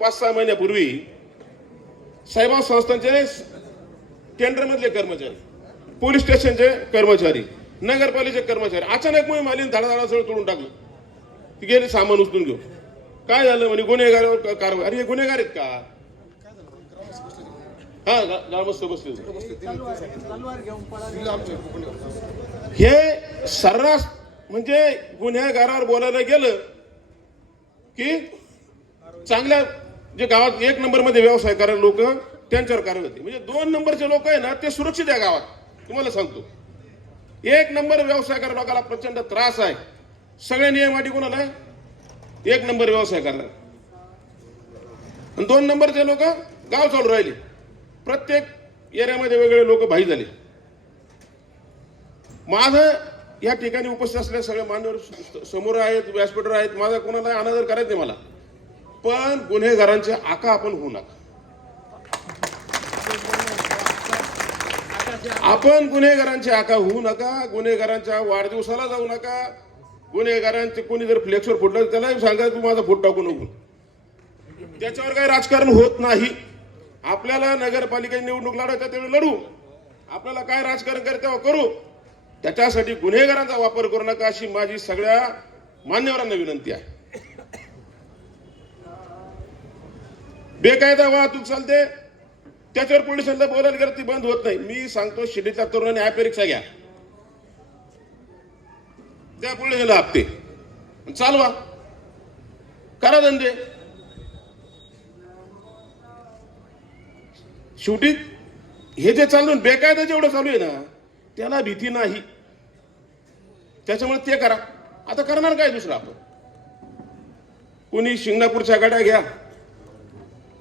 पाच सहा महिन्यापूर्वी साहेबा संस्थांचे टेंडरमधले कर्मचारी पोलीस स्टेशनचे कर्मचारी नगरपालिकेचे कर्मचारी अचानक मोहीम आली आणि धाडाधाडा सगळं तोडून टाकलं. ती गेले सामान उचलून घेऊन. काय झालं म्हणे गुन्हेगारावर कारवाई. अरे हे गुन्हेगार आहेत का? हा ग्रामस्थ बसले हे सर्रास म्हणजे गुन्हेगारावर बोलायला गेलं की चांगल्या जे गावात एक नंबरमध्ये व्यवसाय करायला लोक त्यांच्यावर कारण होते. म्हणजे दोन नंबरचे लोक आहे ना ते सुरक्षित आहे गावात. तुम्हाला सांगतो. एक नंबर व्यवसाय करा लोकांना प्रचंड त्रास आहे. सगळ्या नियम अटी कोणाला आहे? एक नंबर व्यवसाय करणार आणि दोन नंबरचे लोक गाव चालू राहिले. प्रत्येक एरियामध्ये वेगळे लोक भाई झाले. माझं या ठिकाणी उपस्थित असलेल्या सगळ्या मान्यवर समोर आहेत व्यासपीठावर आहेत. माझा कोणाला अनादर करायचं नाही मला. पण गुन्हेगारांचे आका आपण होऊ नका. आपण गुन्हेगारांचे आका होऊ नका गुन्हेगारांच्या वाढदिवसाला जाऊ नका. गुन्हेगारांचे कोणी जर फ्लेक्सवर फुटलं त्याला सांगा तू माझा फुट टाकू नको. त्याच्यावर काही राजकारण होत नाही. आपल्याला नगरपालिकेची निवडणूक लढायचं त्यावेळी लढू. आपल्याला काय राजकारण करते तेव्हा करू. त्याच्यासाठी गुन्हेगारांचा वापर करू नका अशी माझी सगळ्या मान्यवरांना विनंती आहे. बेकायदा वाहतूक चालते. त्याच्यावर पोलिसांना बोलायला गेलं ती बंद होत नाही. मी सांगतो शिडीच्या तरुणाने ऍप रिक्षा घ्या. त्या पोलिसांना हप्ते. चालवा. करा धंदे. शेवटी हे जे चालू बेकायदा जेवढं चालू आहे ना त्याला भीती नाही. त्याच्यामुळे ते करा. आता करणार काय दुसरं आपण? कुणी शिंगणापूरच्या गाड्या घ्या.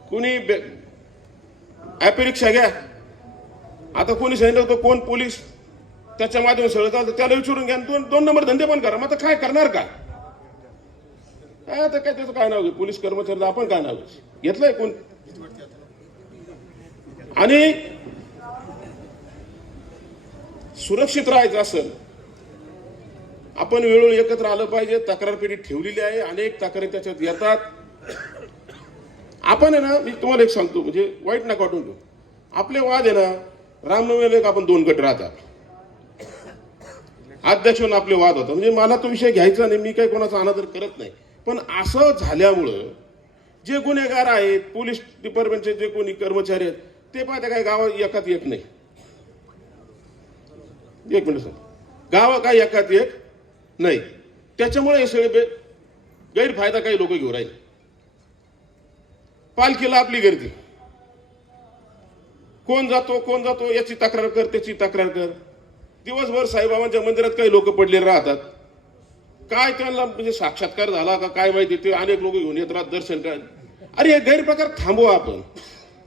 कुणी बे- ॲपे रिक्षा घ्या. आता कोणी सांगितलं होतं कोण पोलीस त्याच्या माध्यमातून सगळं चालतं त्याला विचारून घ्या. दोन दोन नंबर धंदे पण करा. मग आता काय करणार काय काय आता काय त्याचं काय नाव घेऊ पोलीस कर्मचारी आपण काय नाव घेतलंय कोण? आणि सुरक्षित राहायचं असेल आपण वेळोवेळी एकत्र आलं पाहिजे. तक्रार पेढी ठेवलेली आहे. अनेक तक्रारी त्याच्यात येतात. आपण आहे ना मी तुम्हाला एक सांगतो म्हणजे वाईट नका वाटून घेऊ. आपले वाद आहे ना रामनवमीला एक आपण दोन गट राहतात. अध्यक्ष आपले वाद होतात. म्हणजे मला तो विषय घ्यायचा नाही मी काही कोणाचा अनादर करत नाही. पण असं झाल्यामुळं जे गुन्हेगार आहेत पोलीस डिपार्टमेंटचे जे कोणी कर्मचारी आहेत ते पाहते काय गावात एकात एक नाही. एक मिनिट सर. गावा काय एकात एक नाही. त्याच्यामुळे हे सगळे बे- गैरफायदा काही लोक घेऊ राहिले. पालखीला आपली गर्दी. कोण जातो कोण जातो याची तक्रार कर त्याची तक्रार कर. दिवसभर साईबाबांच्या मंदिरात काही लोक पडलेले राहतात. काय त्यांना म्हणजे साक्षात्कार झाला का काय माहिती ते अनेक लोक घेऊन येत राहत दर्शन कर. अरे हे गैरप्रकार थांबवा आपण.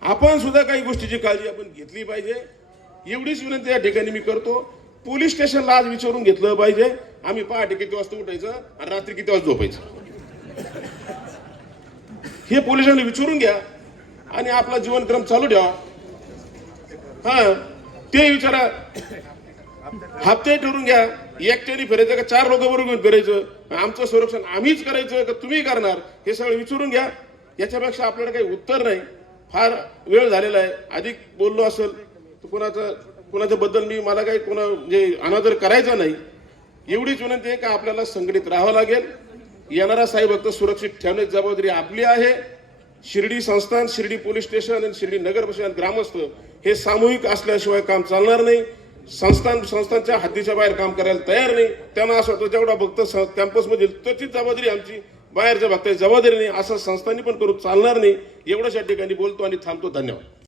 आपण सुद्धा काही गोष्टीची काळजी आपण घेतली पाहिजे. एवढीच विनंती या ठिकाणी मी करतो. पोलीस स्टेशनला आज विचारून घेतलं पाहिजे. आम्ही पहाटे किती वाजता उठायचं आणि रात्री किती वाजता झोपायचं. हे पोलिसांना विचारून घ्या आणि आपला जीवनक्रम चालू ठेवा. हा ते विचारा. हप्ते ठरून घ्या. एकट्याने फिरायचं का? चार लोक बरोबर घेऊन फिरायचं? आमचं संरक्षण आम्हीच करायचं का तुम्ही करणार? हे सगळं विचारून घ्या. याच्यापेक्षा आपल्याला काही उत्तर नाही. फार वेळ झालेला आहे. अधिक बोललो असेल तर कुणाचं कुणाच्या बद्दल मी मला काही कुणा म्हणजे अनादर करायचा नाही. एवढीच विनंती आहे का आपल्याला संघटित राहावं लागेल? येणारा साई भक्त सुरक्षित ठेवण्याची जबाबदारी आपली आहे. शिर्डी संस्थान शिर्डी पोलीस स्टेशन आणि शिर्डी नगर परिषद ग्रामस्थ हे सामूहिक असल्याशिवाय काम चालणार नाही. संस्थान संस्थांच्या हद्दीच्या बाहेर काम करायला तयार नाही. त्यांना असं वाटतं जेवढा भक्त कॅम्पसमधील त्याची जबाबदारी आमची बाहेरच्या भक्ताची जबाबदारी नाही असं संस्थांनी पण करू चालणार नाही. एवढ्याच या ठिकाणी बोलतो आणि थांबतो. धन्यवाद.